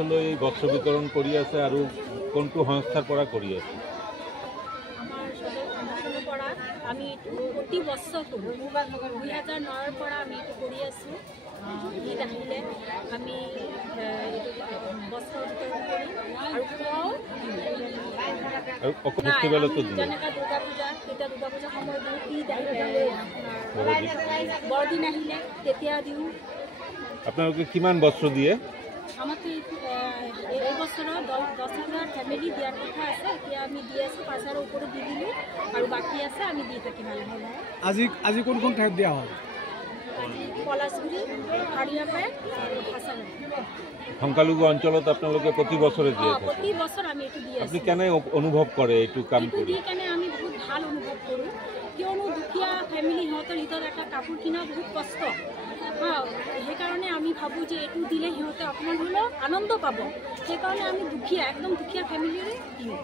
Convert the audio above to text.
অঞ্চল এই বস্ত্ৰ বিতৰণ কৰি আছে আৰু কোনটো সংস্থাৰ পৰা কৰি আছে? আমাৰ সদৰ ফাউণ্ডেশ্যনৰ পৰা আমি প্ৰতি বছৰ কৰোঁ। 2009ৰ পৰা আমি এইটো কৰি আছোঁ। ঈদ আহিলে আমি বস্ত্ৰ বিতৰণ কৰি আৰু খোৱাও যেনেকৈ দুৰ্গা পূজা, তেতিয়া দুৰ্গা পূজাৰ সময়ত দিওঁ। ঈদ আহিলে, বৰদিন আহিলে তেতিয়া দিওঁ। আপোনালোকে কিমান বস্ত্ৰ দিয়ে? আমাক এই বছৰত 10,000 ফেমিলি দিয়াৰ কথা আছে। এতিয়া আমি দি আছোঁ, 5,000ৰ ওপৰত দি দিলোঁ আৰু বাকী আছে আমি দি থাকিম। আজি কোন ঠাইত দিয়া হ'ল? পলাশগুৰি, হাৰিয়াপেট আৰু হাছান। সংখ্যালঘু অঞ্চলত আপোনালোকে প্ৰতি বছৰে দিয়ে? প্ৰতি বছৰ আমি এইটো দি আছোঁ। আপুনি কেনে অনুভৱ কৰে এইটো কাম কৰি? দি কেনে আমি বহুত ভাল অনুভৱ কৰোঁ, কিয়নো দুখীয়া ফেমিলি সিহঁতৰ ঈদত এটা কাপোৰ কিনা বহুত কষ্ট। সেইকাৰণে আমি ভাবোঁ যে এইটো দিলে সিহঁতে অকণমান হ'লেও আনন্দ পাব। সেইকাৰণে আমি একদম দুখীয়া ফেমিলিৰে দিওঁ।